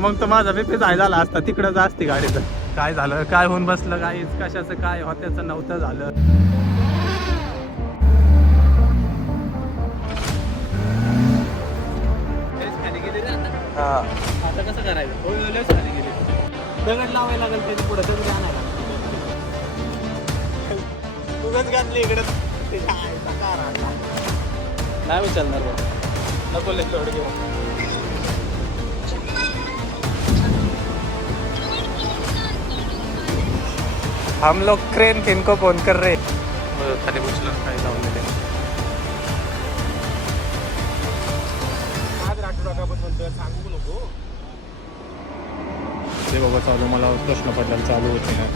मग तर माझा बीपी जाय झाला असता, तिकडंच असते गाडीचं. काय झालं, काय होऊन बसलं, काय कशाचं काय होत्याचं नव्हतं झालं. हा आता कसं करायचं? खाली गेले, दगड लावायला लागेल त्याच्या पुढे, दगड आणायला तुगच घातली इकडे. नाही उचलणार बा, नको लय लोड घेऊ. हम लोग क्रेन किनको फोन कर रहे. खाली उचलून काय लावलेले. सांगू नको ते बाबा चालू, मला प्रश्न पडला चालू होते ना.